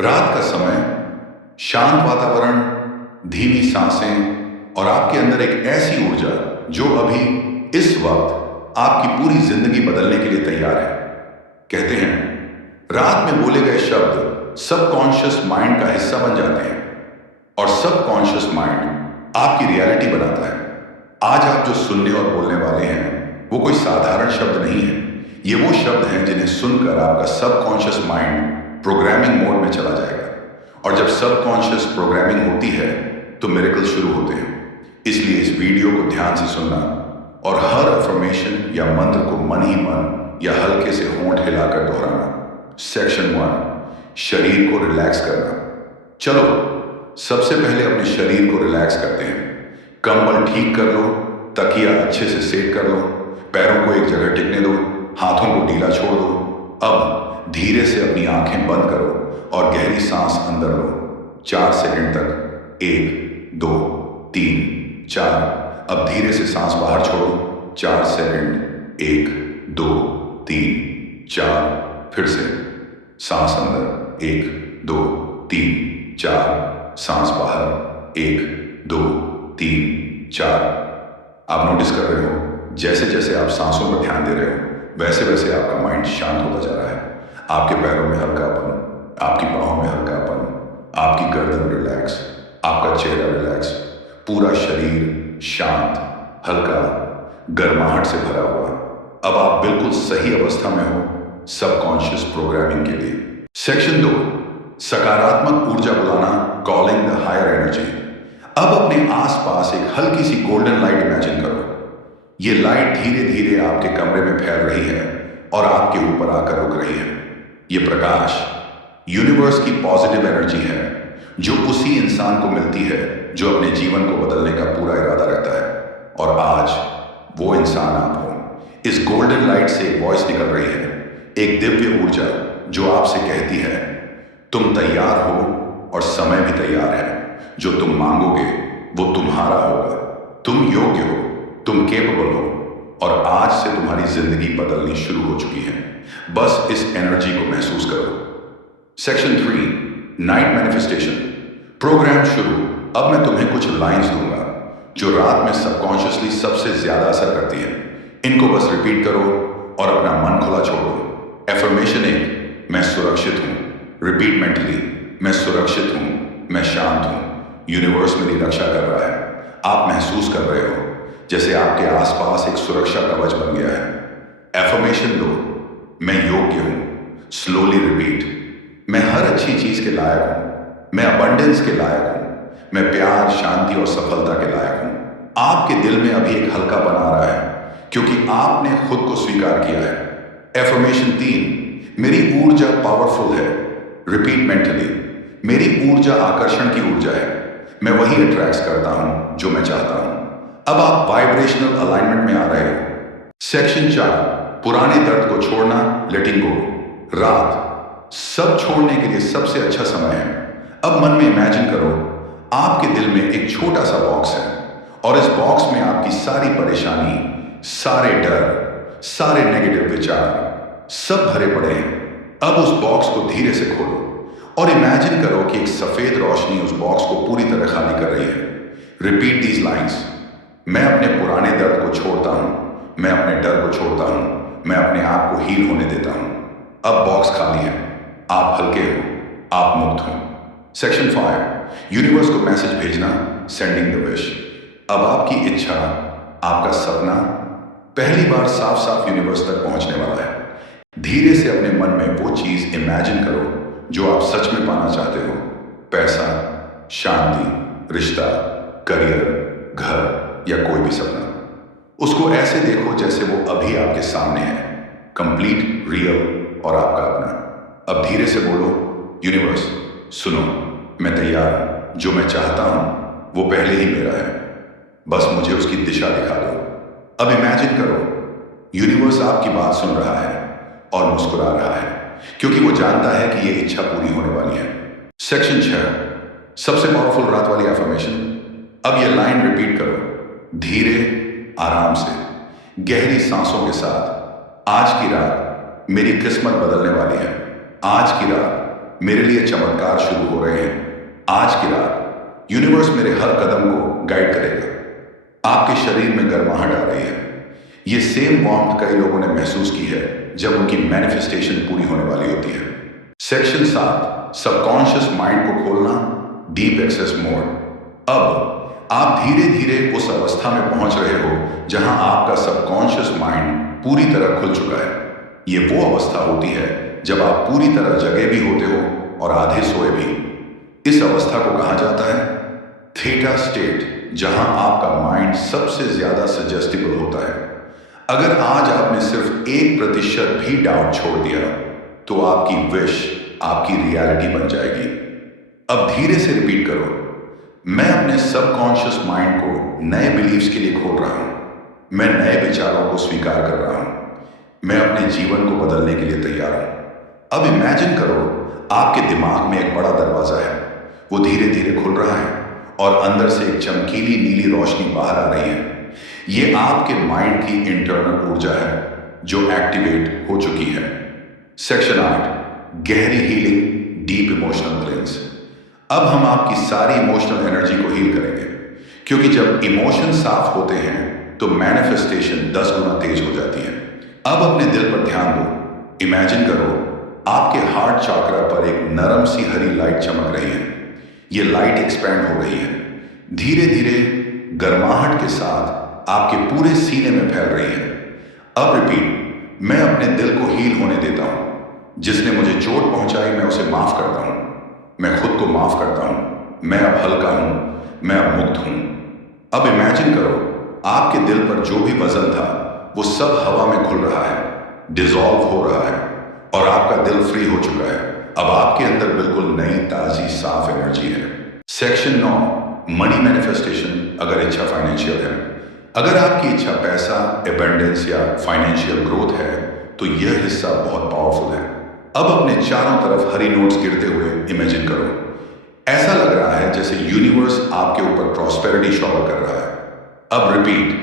रात का समय, शांत वातावरण, धीमी सांसें और आपके अंदर एक ऐसी ऊर्जा जो अभी इस वक्त आपकी पूरी जिंदगी बदलने के लिए तैयार है। कहते हैं रात में बोले गए शब्द सबकॉन्शियस माइंड का हिस्सा बन जाते हैं और सबकॉन्शियस माइंड आपकी रियलिटी बनाता है। आज आप जो सुनने और बोलने वाले हैं वो कोई साधारण शब्द नहीं है। ये वो शब्द हैं जिन्हें सुनकर आपका सबकॉन्शियस माइंड प्रोग्रामिंग मोड में चला जाएगा और जब सबकॉन्शियस प्रोग्रामिंग होती है तो मिरेकल शुरू होते हैं। इसलिए इस वीडियो को ध्यान से सुनना और हर अफर्मेशन या मंत्र को मन ही मन या हल्के से होंठ हिलाकर दोहराना। सेक्शन 1, शरीर को रिलैक्स करना। चलो सबसे पहले अपने शरीर को रिलैक्स करते हैं। कंबल ठीक कर लो, तकिया अच्छे से सेट कर लो, पैरों को एक जगह टिकने दो, हाथों को ढीला छोड़ दो। अब धीरे से अपनी आंखें बंद करो और गहरी सांस अंदर लो 4 सेकंड तक। 1 2 3 4। अब धीरे से सांस बाहर छोड़ो 4 सेकंड। 1 2 3 4। फिर से सांस अंदर 1 2 3 4। सांस बाहर 1 2 3 4। आप नोटिस कर रहे हो जैसे जैसे आप सांसों पर ध्यान दे रहे हो वैसे वैसे आपका माइंड शांत होता जा रहा है। आपके पैरों में हल्कापन, आपकी बाहों में हल्कापन, आपकी गर्दन रिलैक्स, आपका चेहरा रिलैक्स, पूरा शरीर शांत, हल्का, गर्माहट से भरा हुआ। अब आप बिल्कुल सही अवस्था में हो सबकॉन्शियस प्रोग्रामिंग के लिए। सेक्शन 2, सकारात्मक ऊर्जा बुलाना, कॉलिंग द हायर एनर्जी। अब अपने आसपास एक हल्की सी गोल्डन लाइट इमेजिन करो। ये लाइट धीरे धीरे आपके कमरे में फैल रही है और आपके ऊपर आकर रुक रही है। ये प्रकाश यूनिवर्स की पॉजिटिव एनर्जी है जो उसी इंसान को मिलती है जो अपने जीवन को बदलने का पूरा इरादा रखता है। और आज वो इंसान आप हो। इस गोल्डन लाइट से एक वॉइस निकल रही है, एक दिव्य ऊर्जा जो आपसे कहती है तुम तैयार हो और समय भी तैयार है। जो तुम मांगोगे वो तुम्हारा होगा। तुम योग्य हो, तुम केपेबल हो और आज से तुम्हारी जिंदगी बदलनी शुरू हो चुकी है। बस इस एनर्जी को महसूस करो। Section 3, night manifestation. प्रोग्राम शुरू। अब मैं तुम्हें कुछ लाइंस दूंगा जो रात में सबकॉन्शियसली सबसे ज्यादा असर करती है। इनको बस रिपीट करो और अपना मन खुला छोड़ो। एफर्मेशन 1, मैं सुरक्षित हूं। रिपीट मेंटली, मैं सुरक्षित हूं, मैं शांत हूं, यूनिवर्स मेरी रक्षा कर रहा है। आप महसूस कर रहे हो जैसे आपके आसपास एक सुरक्षा कवच बन गया है। एफर्मेशन 2, मैं योग्य हूं। स्लोली रिपीट, मैं हर अच्छी चीज के लायक हूं, मैं अबंडेंस के लायक हूं, मैं प्यार, शांति और सफलता के लायक हूं। आपके दिल में अभी एक हल्कापन आ रहा है क्योंकि आपने खुद को स्वीकार किया है। एफर्मेशन 3, मेरी ऊर्जा पावरफुल है। रिपीट मेंटली, मेरी ऊर्जा आकर्षण की ऊर्जा है। मैं वही अट्रैक्ट करता हूं जो मैं चाहता हूं। अब आप वाइब्रेशनल अलाइनमेंट में आ रहे हो। सेक्शन 4, पुराने दर्द को छोड़ना, लेटिंग गो। रात सब छोड़ने के लिए सबसे अच्छा समय है। अब मन में इमेजिन करो आपके दिल में एक छोटा सा बॉक्स है और इस बॉक्स में आपकी सारी परेशानी, सारे डर, सारे नेगेटिव विचार सब भरे पड़े हैं। अब उस बॉक्स को धीरे से खोलो और इमेजिन करो कि एक सफेद रोशनी उस बॉक्स को पूरी तरह खाली कर रही है। रिपीट दीज लाइंस, मैं अपने पुराने दर्द को छोड़ता हूं, मैं अपने डर को छोड़ता हूं, मैं अपने आप को हील होने देता हूं। अब बॉक्स खाली है, आप हल्के हो, आप मुक्त हो। सेक्शन 5, यूनिवर्स को मैसेज भेजना, सेंडिंग द विश। अब आपकी इच्छा, आपका सपना पहली बार साफ साफ यूनिवर्स तक पहुंचने वाला है। धीरे से अपने मन में वो चीज इमेजिन करो जो आप सच में पाना चाहते हो। पैसा, शांति, रिश्ता, करियर, घर या कोई भी सपना। उसको ऐसे देखो जैसे वो अभी आपके सामने है, कंप्लीट, रियल और आपका अपना। अब धीरे से बोलो, यूनिवर्स सुनो, मैं तैयार हूं। जो मैं चाहता हूं वो पहले ही मेरा है, बस मुझे उसकी दिशा दिखा दो। अब इमेजिन करो यूनिवर्स आपकी बात सुन रहा है और मुस्कुरा रहा है क्योंकि वो जानता है कि ये इच्छा पूरी होने वाली है। सेक्शन 6, सबसे पावरफुल रात वाली अफर्मेशन। अब ये लाइन रिपीट करो धीरे, आराम से, गहरी सांसों के साथ। आज की रात मेरी किस्मत बदलने वाली है। आज की रात मेरे लिए चमत्कार शुरू हो रहे हैं। आज की रात यूनिवर्स मेरे हर कदम को गाइड करेगा। आपके शरीर में गर्माहट आ रही है। ये सेम वार्मथ कई लोगों ने महसूस की है जब उनकी मैनिफेस्टेशन पूरी होने वाली होती है। सेक्शन 7, सबकॉन्शियस माइंड को खोलना, डीप एक्सेस मोड। अब आप धीरे धीरे उस अवस्था में पहुंच रहे हो जहां आपका सबकॉन्शियस माइंड पूरी तरह खुल चुका है। ये वो अवस्था होती है जब आप पूरी तरह जगे भी होते हो और आधे सोए भी। इस अवस्था को कहा जाता है थीटा स्टेट, जहां आपका माइंड सबसे ज्यादा सजेस्टिबल होता है। अगर आज आपने सिर्फ 1% भी डाउट छोड़ दिया तो आपकी विश आपकी रियलिटी बन जाएगी। अब धीरे से रिपीट करो, मैं अपने सबकॉन्शियस माइंड को नए बिलीव्स के लिए खोल रहा हूं। मैं नए विचारों को स्वीकार कर रहा हूं। मैं अपने जीवन को बदलने के लिए तैयार हूं। अब इमेजिन करो आपके दिमाग में एक बड़ा दरवाजा है। वो धीरे धीरे खुल रहा है और अंदर से एक चमकीली नीली रोशनी बाहर आ रही है। ये आपके माइंड की इंटरनल ऊर्जा है जो एक्टिवेट हो चुकी है। सेक्शन 8, गहरी हीलिंग, डीप इमोशनल क्लेंस। अब हम आपकी सारी इमोशनल एनर्जी को हील करेंगे, क्योंकि जब इमोशन साफ होते हैं तो मैनिफेस्टेशन 10 गुना तेज हो जाती है। अब अपने दिल पर ध्यान दो। इमेजिन करो आपके हार्ट चक्र पर एक नरम सी हरी लाइट चमक रही है। ये लाइट एक्सपैंड हो रही है, धीरे धीरे गर्माहट के साथ आपके पूरे सीने में फैल रही है। अब रिपीट, मैं अपने दिल को हील होने देता हूं। जिसने मुझे चोट पहुंचाई मैं उसे माफ करता हूं। मैं खुद को माफ करता हूं। मैं अब हल्का हूं। मैं अब मुक्त हूं। अब इमेजिन करो आपके दिल पर जो भी वजन था वो सब हवा में घुल रहा है, डिसॉल्व हो रहा है और आपका दिल फ्री हो चुका है। अब आपके अंदर बिल्कुल नई ताजी साफ एनर्जी है। सेक्शन 9, मनी मैनिफेस्टेशन, अगर इच्छा फाइनेंशियल है। अगर आपकी इच्छा पैसा, एबंडेंस या फाइनेंशियल ग्रोथ है तो यह हिस्सा बहुत पावरफुल है। अब अपने चारों तरफ हरी नोट्स गिरते हुए इमेजिन करो। ऐसा लग रहा है जैसे यूनिवर्स आपके ऊपर प्रॉस्पेरिटी शॉवर कर रहा है। अब रिपीट,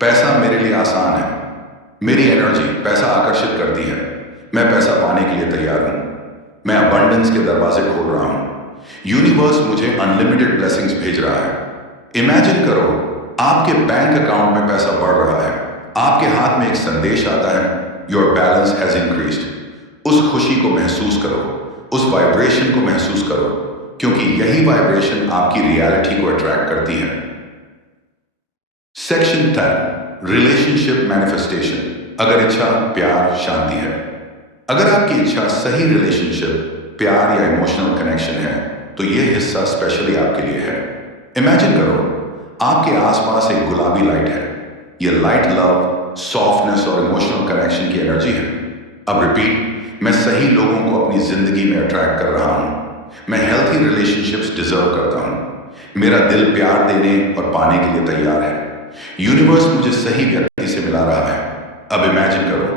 पैसा मेरे लिए आसान है। मेरी एनर्जी पैसा आकर्षित करती है। मैं पैसा पाने के लिए तैयार हूं। मैं अबंडेंस के दरवाजे खोल रहा हूं। यूनिवर्स मुझे अनलिमिटेड ब्लेसिंग्स भेज रहा है। इमेजिन करो आपके बैंक अकाउंट में पैसा बढ़ रहा है। आपके हाथ में एक संदेश आता है, योर बैलेंस हैज इंक्रीज्ड। उस खुशी को महसूस करो, उस वाइब्रेशन को महसूस करो, क्योंकि यही वाइब्रेशन आपकी रियलिटी को अट्रैक्ट करती है। सेक्शन 10, रिलेशनशिप मैनिफेस्टेशन, अगर इच्छा प्यार शांति है। अगर आपकी इच्छा सही रिलेशनशिप, प्यार या इमोशनल कनेक्शन है तो यह हिस्सा स्पेशली आपके लिए है। इमेजिन करो आपके आसपास एक गुलाबी लाइट है। यह लाइट लव, सॉफ्टनेस और इमोशनल कनेक्शन की एनर्जी है। अब रिपीट, मैं सही लोगों को अपनी जिंदगी में अट्रैक्ट कर रहा हूं। मैं हेल्थी रिलेशनशिप्स डिजर्व करता हूं। मेरा दिल प्यार देने और पाने के लिए तैयार है। यूनिवर्स मुझे सही व्यक्ति से मिला रहा है। अब इमेजिन करो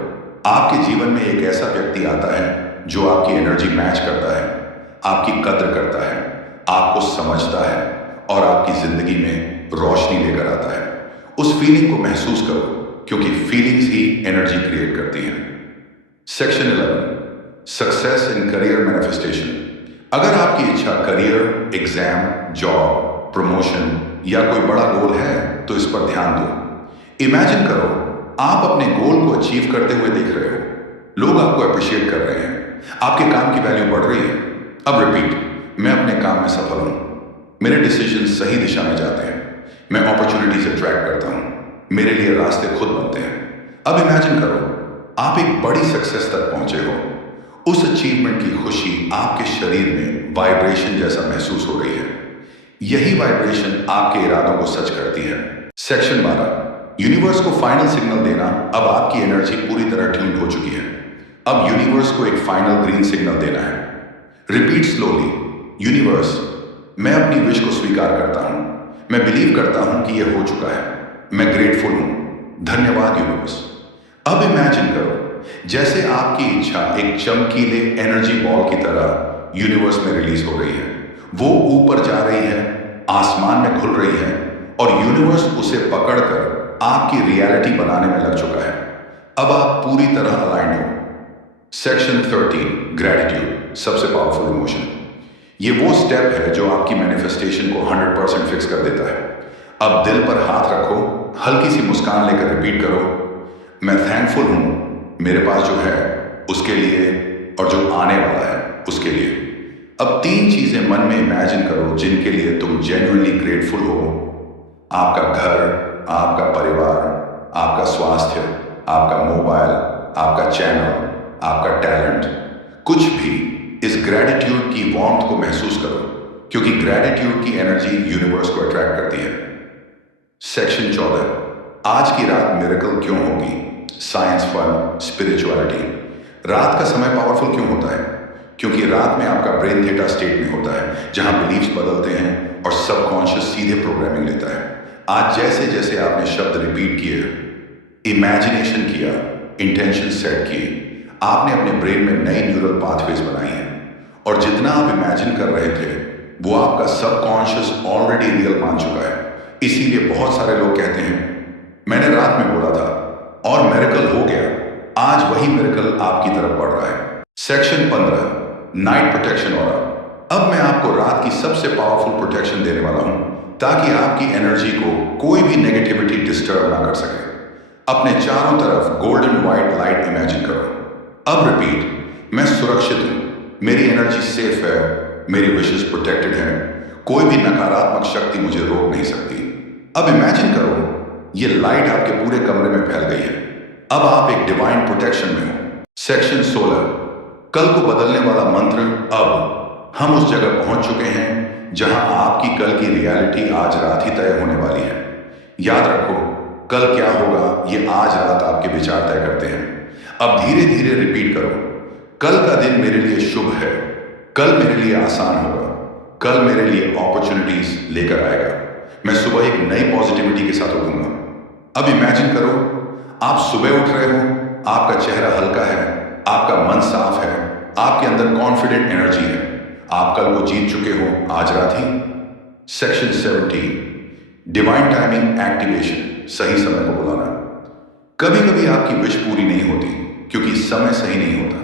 आपके जीवन में एक ऐसा व्यक्ति आता है जो आपकी एनर्जी मैच करता है, आपकी कद्र करता है, आपको समझता है और आपकी जिंदगी में रोशनी लेकर आता है। उस फीलिंग को महसूस करो, क्योंकि फीलिंग्स ही एनर्जी क्रिएट करती हैं। Section 11, success in career manifestation. अगर आपकी इच्छा करियर, एग्जाम, जॉब, प्रमोशन या कोई बड़ा गोल है तो इस पर ध्यान दो। इमेजिन करो आप अपने गोल को अचीव करते हुए देख रहे हो। लोग आपको अप्रिशिएट कर रहे हैं। आपके काम की वैल्यू बढ़ रही है। अब रिपीट, मैं अपने काम में सफल हूं। मेरे डिसीजन सही दिशा में जाते हैं। मैं अपॉर्चुनिटीज अट्रैक्ट करता हूं। मेरे लिए रास्ते खुद बनते हैं। अब इमेजिन करो आप एक बड़ी सक्सेस तक पहुंचे हो। उस अचीवमेंट की खुशी आपके शरीर में वाइब्रेशन जैसा महसूस हो रही है। यही वाइब्रेशन आपके इरादों को सच करती है। सेक्शन 12, यूनिवर्स को फाइनल सिग्नल देना। अब आपकी एनर्जी पूरी तरह ट्यून हो चुकी है। अब यूनिवर्स को एक फाइनल ग्रीन सिग्नल देना है। रिपीट स्लोली, यूनिवर्स, मैं अपनी विश को स्वीकार करता हूं। मैं बिलीव करता हूं कि यह हो चुका है। मैं ग्रेटफुल हूं। धन्यवाद यूनिवर्स। अब इमेजिन करो जैसे आपकी इच्छा एक चमकीले एनर्जी बॉल की तरह यूनिवर्स में रिलीज हो रही है। वो ऊपर जा रही है, आसमान में खुल रही है और यूनिवर्स उसे पकड़कर आपकी रियलिटी बनाने में लग चुका है। अब आप पूरी तरह अलाइंड हो। Section 13, gratitude. सबसे पावरफुल इमोशन। ये वो स्टेप है जो आपकी मैनिफेस्टेशन को 100% फिक्स कर देता है। अब दिल पर हाथ रखो, हल्की सी मुस्कान लेकर रिपीट करो, मैं थैंकफुल हूं मेरे पास जो है उसके लिए और जो आने वाला है उसके लिए। अब 3 चीजें मन में इमेजिन करो जिनके लिए तुम जेन्युइनली ग्रेटफुल हो। आपका घर, आपका परिवार, आपका स्वास्थ्य, आपका मोबाइल, आपका चैनल, आपका टैलेंट, कुछ भी। इस ग्रेटिट्यूड की वार्मथ को महसूस करो, क्योंकि ग्रेटिट्यूड की एनर्जी यूनिवर्स को अट्रैक्ट करती है। सेक्शन 14, आज की रात मिरेकल क्यों होगी? Science, fun, spirituality. रात का समय पावरफुल क्यों होता है? क्योंकि रात में आपका ब्रेन थीटा स्टेट में होता है, जहां बिलीव्स बदलते हैं और सबकॉन्शियस सीधे प्रोग्रामिंग लेता है। आज जैसे जैसे आपने शब्द रिपीट किए, इमेजिनेशन किया, इंटेंशन सेट किए, आपने अपने ब्रेन में नई न्यूरल पाथवेज बनाई हैं। और जितना आप इमेजिन कर रहे थे वो आपका सबकॉन्शियस ऑलरेडी रियल मान चुका है। इसीलिए बहुत सारे लोग कहते हैं मैंने रात में बोला था और मिरेकल हो गया। आज वही मिरेकल आपकी तरफ बढ़ रहा है। Section 15, night protection aura. अब मैं आपको रात की सबसे पावरफुल प्रोटेक्शन देने वाला हूं, ताकि आपकी एनर्जी को कोई भी नेगेटिविटी डिस्टर्ब ना कर सके। अपने चारों तरफ गोल्डन व्हाइट लाइट इमेजिन करो। अब रिपीट, मैं सुरक्षित हूं, मेरी एनर्जी सेफ है, मेरी विशेस प्रोटेक्टेड हैं, कोई भी नकारात्मक शक्ति मुझे रोक नहीं सकती। अब इमेजिन करो ये लाइट आपके पूरे कमरे में फैल गई है। अब आप एक डिवाइन प्रोटेक्शन में हो। सेक्शन 16, कल को बदलने वाला मंत्र। अब हम उस जगह पहुंच चुके हैं जहां आपकी कल की रियलिटी आज रात ही तय होने वाली है। याद रखो, कल क्या होगा ये आज रात आपके विचार तय करते हैं। अब धीरे धीरे रिपीट करो, कल का दिन मेरे लिए शुभ है, कल मेरे लिए आसान होगा, कल मेरे लिए अपॉर्चुनिटीज लेकर आएगा, मैं सुबह एक नई पॉजिटिविटी के साथ उठूंगा। अब इमेजिन करो आप सुबह उठ रहे हो, आपका चेहरा हल्का है, आपका मन साफ है, आपके अंदर कॉन्फिडेंट एनर्जी है, आप कल को जीत चुके हो आज रात ही। Section 17, divine timing activation. सही समय को बुलाना। कभी कभी आपकी विश पूरी नहीं होती क्योंकि समय सही नहीं होता,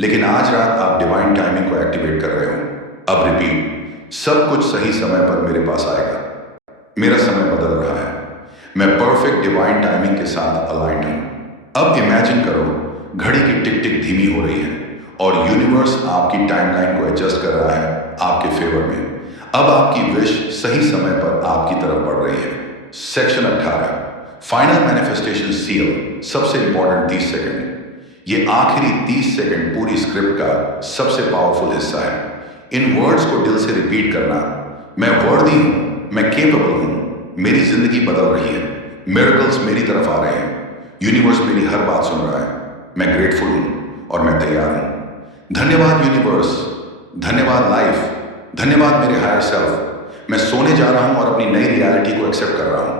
लेकिन आज रात आप डिवाइन टाइमिंग को एक्टिवेट कर रहे हो। अब रिपीट, सब कुछ सही समय पर मेरे पास आएगा, मेरा समय बदल रहा है, मैं परफेक्ट डिवाइन टाइमिंग के साथ अलाइंड हूं। अब इमेजिन करो घड़ी की टिक टिक धीमी हो रही है और यूनिवर्स आपकी टाइमलाइन को एडजस्ट कर रहा है आपके फेवर में। अब आपकी विश सही समय पर आपकी तरफ बढ़ रही है। Section 18, final manifestation seal. सबसे इंपॉर्टेंट 30 सेकंड। ये आखिरी 30 सेकंड पूरी स्क्रिप्ट का सबसे पावरफुल हिस्सा है। इन वर्ड्स को दिल से रिपीट करना, मैं वर्दी हूं, मैं केपेबल हूं, मेरी जिंदगी बदल रही है, मिरेकल्स मेरी तरफ आ रहे हैं, यूनिवर्स मेरी हर बात सुन रहा है, मैं ग्रेटफुल हूं और मैं तैयार हूं। धन्यवाद यूनिवर्स, धन्यवाद लाइफ, धन्यवाद मेरे हायर सेल्फ। मैं सोने जा रहा हूं और अपनी नई रियलिटी को एक्सेप्ट कर रहा हूं।